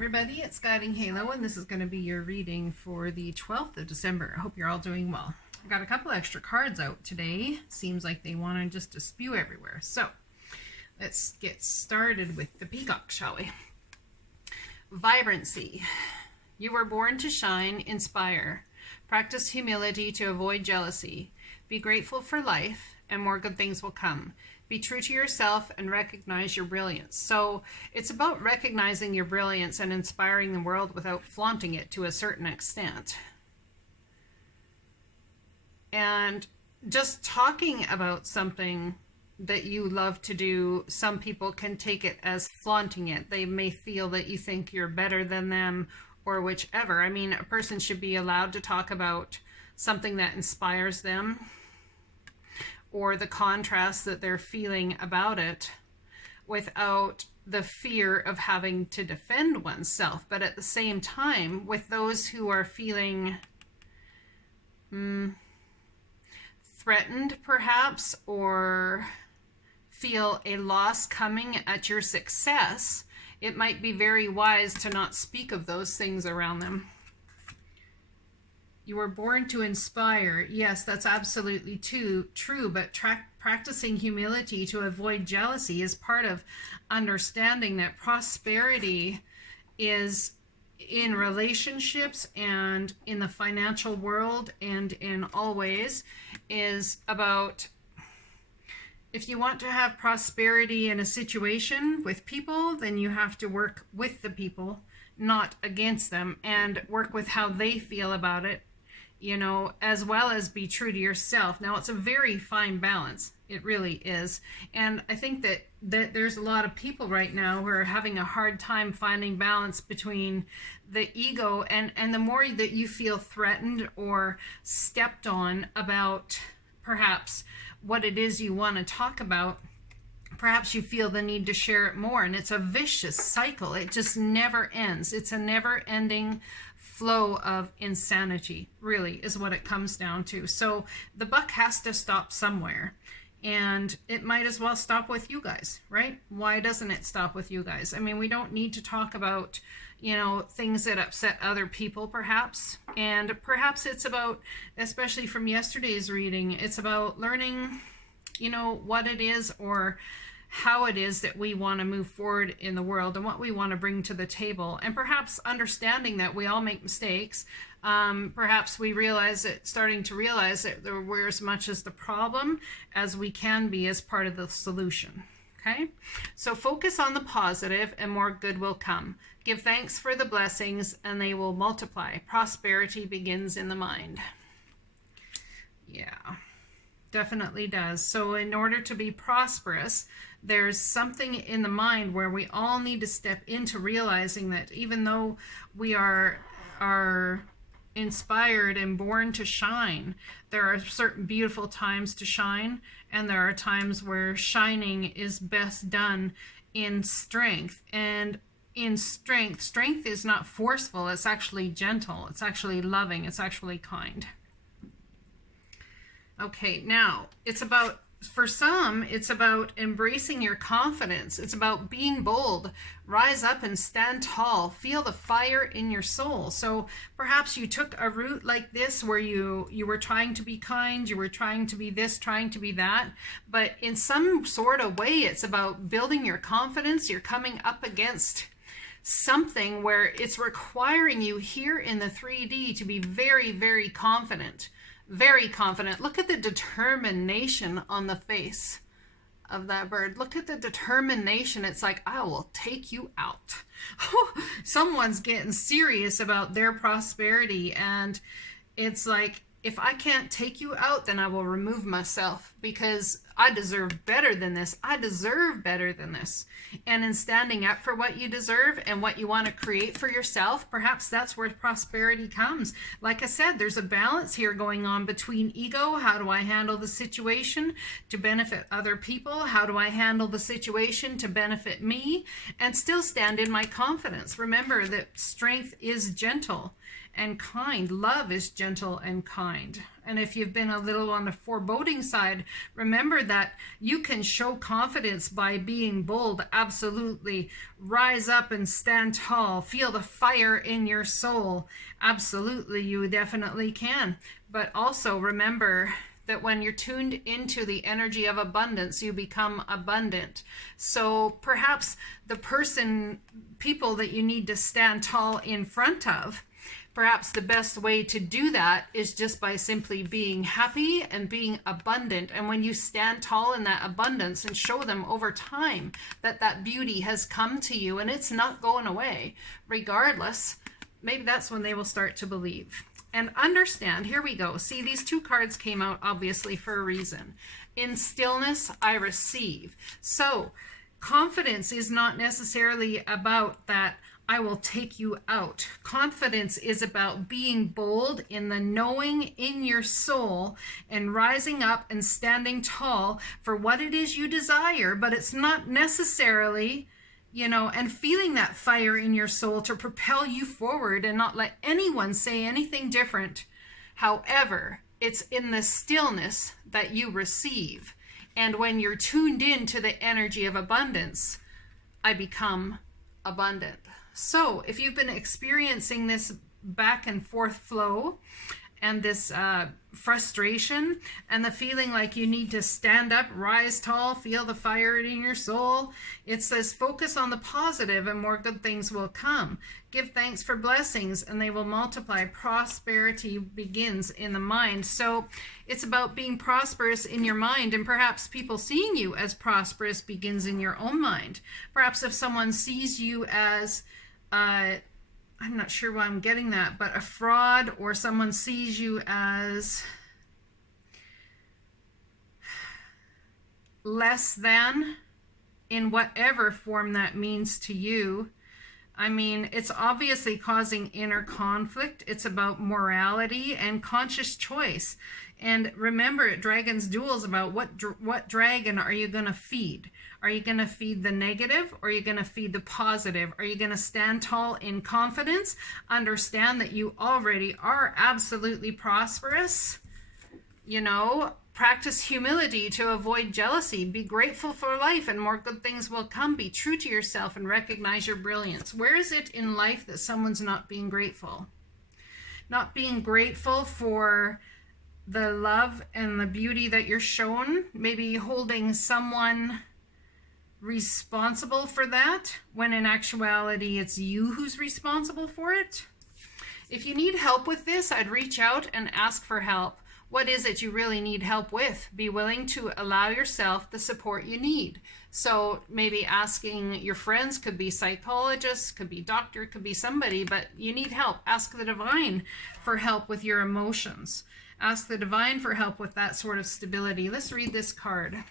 everybody, it's Guiding Halo, and this is going to be your reading for the 12th of December. I hope you're all doing well. I've got a couple extra cards out today. Seems like they want to spew everywhere. So, let's get started with the peacock, shall we? Vibrancy. You were born to shine, inspire. Practice humility to avoid jealousy. Be grateful for life, and more good things will come. Be true to yourself and recognize your brilliance. So it's about recognizing your brilliance and inspiring the world without flaunting it to a certain extent. And just talking about something that you love to do, some people can take it as flaunting it. They may feel that you think you're better than them or whichever. I mean, a person should be allowed to talk about something that inspires them, or the contrast that they're feeling about it, without the fear of having to defend oneself. But at the same time, with those who are feeling threatened perhaps, or feel a loss coming at your success, it might be very wise to not speak of those things around them. You were born to inspire. Yes, that's absolutely true, but practicing humility to avoid jealousy is part of understanding that prosperity is in relationships and in the financial world and in all ways is about, if you want to have prosperity in a situation with people, then you have to work with the people, not against them, and work with how they feel about it, you know, as well as be true to yourself. Now, it's a very fine balance. It really is. And I think that there's a lot of people right now who are having a hard time finding balance between the ego and the more that you feel threatened or stepped on about perhaps what it is you want to talk about, perhaps you feel the need to share it more. And it's a vicious cycle. It just never ends. It's a never-ending flow of insanity, really, is what it comes down to. So the buck has to stop somewhere, and it might as well stop with you guys, right? Why doesn't it stop with you guys? I mean, we don't need to talk about, you know, things that upset other people, perhaps. And perhaps it's about, especially from yesterday's reading, it's about learning, you know, what it is or how it is that we want to move forward in the world and what we want to bring to the table. And perhaps understanding that we all make mistakes. Perhaps we starting to realize that we're as much as the problem as we can be as part of the solution. Okay? So focus on the positive and more good will come. Give thanks for the blessings and they will multiply. Prosperity begins in the mind. Yeah. Definitely does. So in order to be prosperous, there's something in the mind where we all need to step into realizing that even though we are inspired and born to shine, there are certain beautiful times to shine, and there are times where shining is best done in strength. And in strength is not forceful, it's actually gentle, it's actually loving, it's actually kind. Okay, now, for some, it's about embracing your confidence. It's about being bold. Rise up and stand tall. Feel the fire in your soul. So perhaps you took a route like this where you were trying to be kind, you were trying to be this, trying to be that, but in some sort of way, it's about building your confidence. You're coming up against something where it's requiring you here in the 3D to be very, very confident. Very confident. Look at the determination on the face of that bird. Look at the determination. It's like, I will take you out. Someone's getting serious about their prosperity, and it's like, if I can't take you out, then I will remove myself because I deserve better than this. I deserve better than this. And in standing up for what you deserve and what you want to create for yourself, perhaps that's where prosperity comes. Like I said, there's a balance here going on between ego. How do I handle the situation to benefit other people? How do I handle the situation to benefit me and still stand in my confidence? Remember that strength is gentle. and kind. Love is gentle and kind. And if you've been a little on the foreboding side, remember that you can show confidence by being bold. Absolutely. Rise up and stand tall. Feel the fire in your soul. Absolutely, you definitely can. But also remember that when you're tuned into the energy of abundance, you become abundant. So perhaps the people that you need to stand tall in front of, perhaps the best way to do that is just by simply being happy and being abundant. And when you stand tall in that abundance and show them over time that that beauty has come to you and it's not going away, regardless, maybe that's when they will start to believe. And understand, here we go. See, these two cards came out obviously for a reason. In stillness, I receive. So confidence is not necessarily about that I will take you out. Confidence is about being bold in the knowing in your soul and rising up and standing tall for what it is you desire, but it's not necessarily, and feeling that fire in your soul to propel you forward and not let anyone say anything different. However, it's in the stillness that you receive. And when you're tuned in to the energy of abundance, I become abundant. So if you've been experiencing this back and forth flow and this frustration and the feeling like you need to stand up, rise tall, feel the fire in your soul, it says focus on the positive and more good things will come. Give thanks for blessings and they will multiply. Prosperity begins in the mind. So it's about being prosperous in your mind, and perhaps people seeing you as prosperous begins in your own mind. Perhaps if someone sees you as I'm not sure why I'm getting that, but a fraud, or someone sees you as less than in whatever form that means to you. I mean, it's obviously causing inner conflict. It's about morality and conscious choice. And remember, Dragon's Duel is about what dragon are you going to feed? Are you going to feed the negative, or are you going to feed the positive? Are you going to stand tall in confidence? Understand that you already are absolutely prosperous. Practice humility to avoid jealousy. Be grateful for life and more good things will come. Be true to yourself and recognize your brilliance. Where is it in life that someone's not being grateful? Not being grateful for the love and the beauty that you're shown. Maybe holding someone responsible for that, when in actuality it's you who's responsible for it. If you need help with this, I'd reach out and ask for help. What is it you really need help with? Be willing to allow yourself the support you need. So maybe asking your friends, could be psychologists, could be doctor, could be somebody, but you need help. Ask the divine for help with your emotions. Ask the divine for help with that sort of stability. Let's read this card.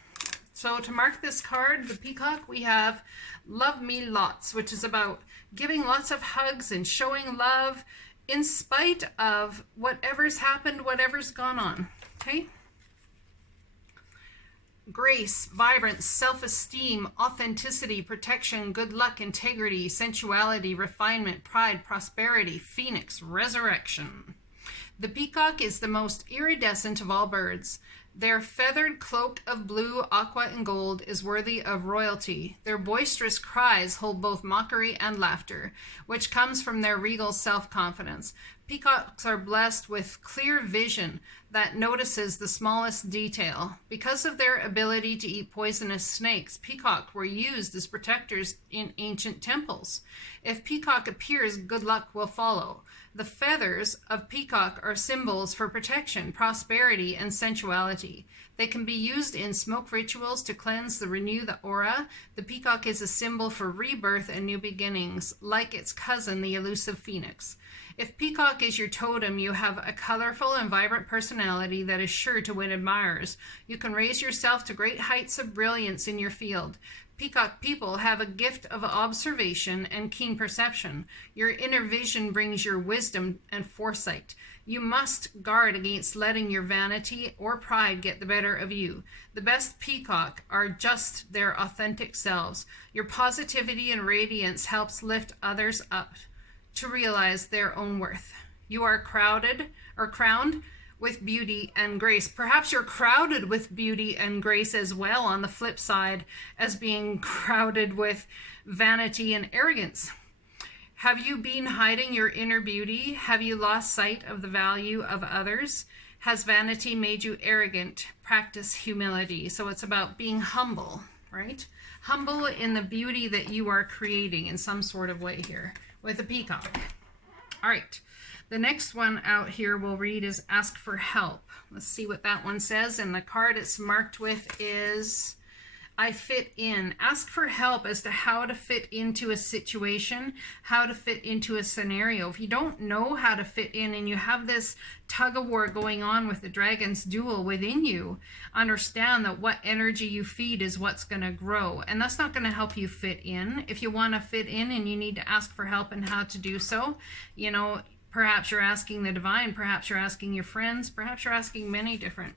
So to mark this card, the peacock, we have Love Me Lots, which is about giving lots of hugs and showing love in spite of whatever's happened, whatever's gone on. Okay? Grace, vibrance, self-esteem, authenticity, protection, good luck, integrity, sensuality, refinement, pride, prosperity, phoenix, resurrection. The peacock is the most iridescent of all birds. Their feathered cloak of blue, aqua, and gold is worthy of royalty. Their boisterous cries hold both mockery and laughter, which comes from their regal self-confidence. Peacocks are blessed with clear vision that notices the smallest detail. Because of their ability to eat poisonous snakes, peacocks were used as protectors in ancient temples. If peacock appears, good luck will follow. The feathers of peacock are symbols for protection, prosperity, and sensuality. They can be used in smoke rituals to cleanse and renew the aura. The peacock is a symbol for rebirth and new beginnings, like its cousin, the elusive phoenix. If peacock is your totem, you have a colorful and vibrant personality that is sure to win admirers. You can raise yourself to great heights of brilliance in your field. Peacock people have a gift of observation and keen perception. Your inner vision brings your wisdom and foresight. You must guard against letting your vanity or pride get the better of you. The best peacock are just their authentic selves. Your positivity and radiance helps lift others up to realize their own worth. You are crowded or crowned with beauty and grace. Perhaps you're crowded with beauty and grace as well, on the flip side, as being crowded with vanity and arrogance. Have you been hiding your inner beauty? Have you lost sight of the value of others? Has vanity made you arrogant? Practice humility. So it's about being humble, right? Humble in the beauty that you are creating in some sort of way here with a peacock. All right. The next one out here we'll read is ask for help. Let's see what that one says. And the card it's marked with is I fit in. Ask for help as to how to fit into a situation, how to fit into a scenario. If you don't know how to fit in and you have this tug of war going on with the dragon's duel within you, understand that what energy you feed is what's going to grow. And that's not going to help you fit in. If you want to fit in and you need to ask for help and how to do so, you know, perhaps you're asking the divine, perhaps you're asking your friends, perhaps you're asking many different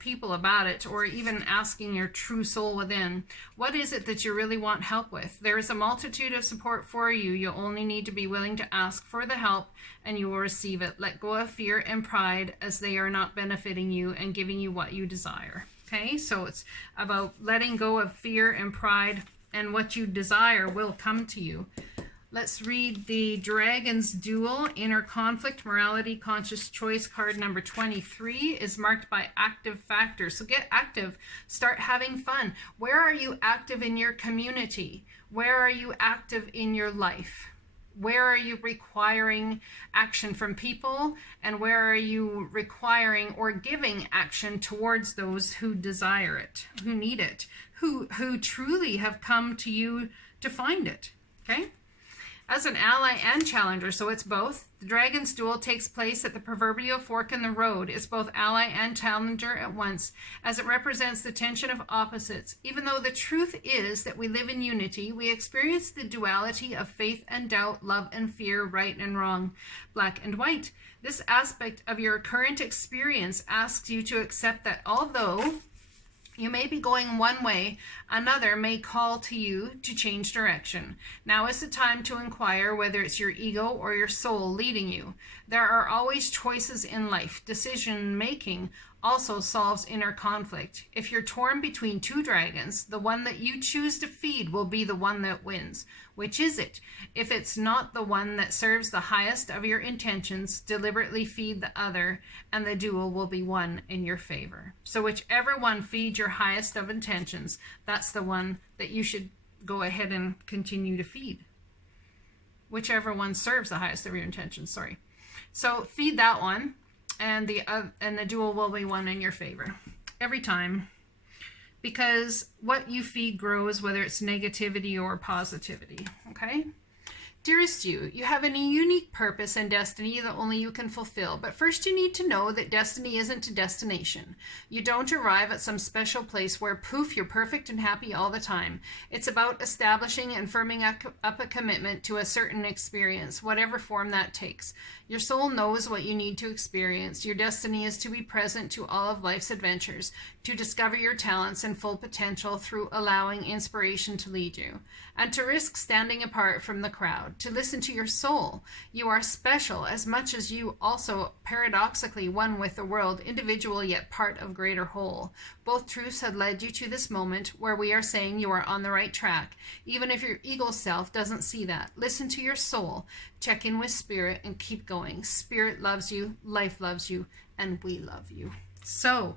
people about it, or even asking your true soul within. What is it that you really want help with? There is a multitude of support for you. You only need to be willing to ask for the help and you will receive it. Let go of fear and pride as they are not benefiting you and giving you what you desire. Okay, so it's about letting go of fear and pride, and what you desire will come to you. Let's read the Dragon's Duel, Inner Conflict, Morality, Conscious Choice. Card number 23 is marked by active factors. So get active. Start having fun. Where are you active in your community? Where are you active in your life? Where are you requiring action from people? And where are you requiring or giving action towards those who desire it, who need it, who truly have come to you to find it? Okay? As an ally and challenger, so it's both. The Dragon's Duel takes place at the proverbial fork in the road. It's both ally and challenger at once, as it represents the tension of opposites. Even though the truth is that we live in unity, we experience the duality of faith and doubt, love and fear, right and wrong, black and white. This aspect of your current experience asks you to accept that although you may be going one way, another may call to you to change direction. Now is the time to inquire whether it's your ego or your soul leading you. There are always choices in life. Decision making also solves inner conflict. If you're torn between two dragons, the one that you choose to feed will be the one that wins. Which is it? If it's not the one that serves the highest of your intentions, deliberately feed the other, and the duel will be won in your favor. So whichever one feeds your highest of intentions, that's the one that you should go ahead and continue to feed. Whichever one serves the highest of your intentions, sorry. So feed that one, and the duel will be won in your favor every time, because what you feed grows, whether it's negativity or positivity. Okay? Dearest you have a unique purpose and destiny that only you can fulfill. But first you need to know that destiny isn't a destination. You don't arrive at some special place where poof, you're perfect and happy all the time. It's about establishing and firming up a commitment to a certain experience, whatever form that takes. Your soul knows what you need to experience. Your destiny is to be present to all of life's adventures, to discover your talents and full potential through allowing inspiration to lead you, and to risk standing apart from the crowd, to listen to your soul. You are special as much as you also paradoxically one with the world, individual yet part of greater whole. Both truths have led you to this moment where we are saying you are on the right track, even if your ego self doesn't see that. Listen to your soul, check in with spirit, and keep going. Spirit loves you, life loves you, and we love you. So,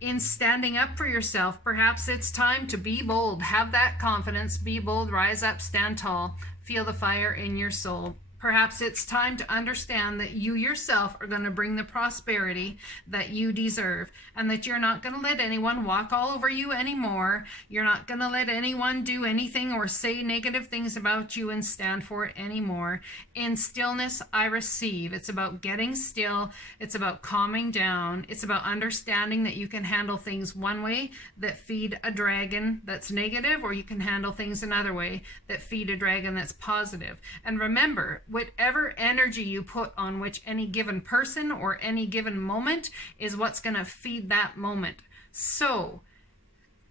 in standing up for yourself, perhaps it's time to be bold. Have that confidence. Be bold, rise up, stand tall. Feel the fire in your soul. Perhaps it's time to understand that you yourself are going to bring the prosperity that you deserve, and that you're not going to let anyone walk all over you anymore. You're not going to let anyone do anything or say negative things about you and stand for it anymore. In stillness, I receive. It's about getting still. It's about calming down. It's about understanding that you can handle things one way that feed a dragon that's negative, or you can handle things another way that feed a dragon that's positive. And remember, whatever energy you put on which any given person or any given moment is what's going to feed that moment. So,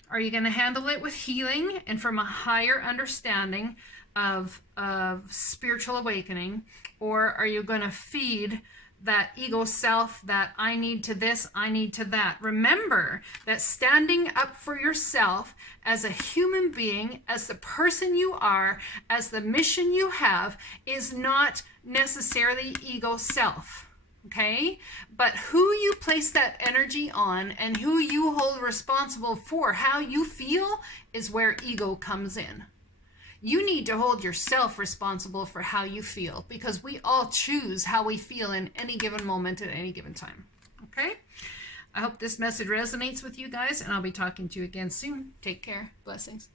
are you going to handle it with healing and from a higher understanding of spiritual awakening, or are you going to feed that ego self that I need to this, I need to that? Remember that standing up for yourself as a human being, as the person you are, as the mission you have, is not necessarily ego self. Okay? But who you place that energy on and who you hold responsible for how you feel is where ego comes in. You need to hold yourself responsible for how you feel, because we all choose how we feel in any given moment at any given time. Okay? I hope this message resonates with you guys, and I'll be talking to you again soon. Take care. Blessings.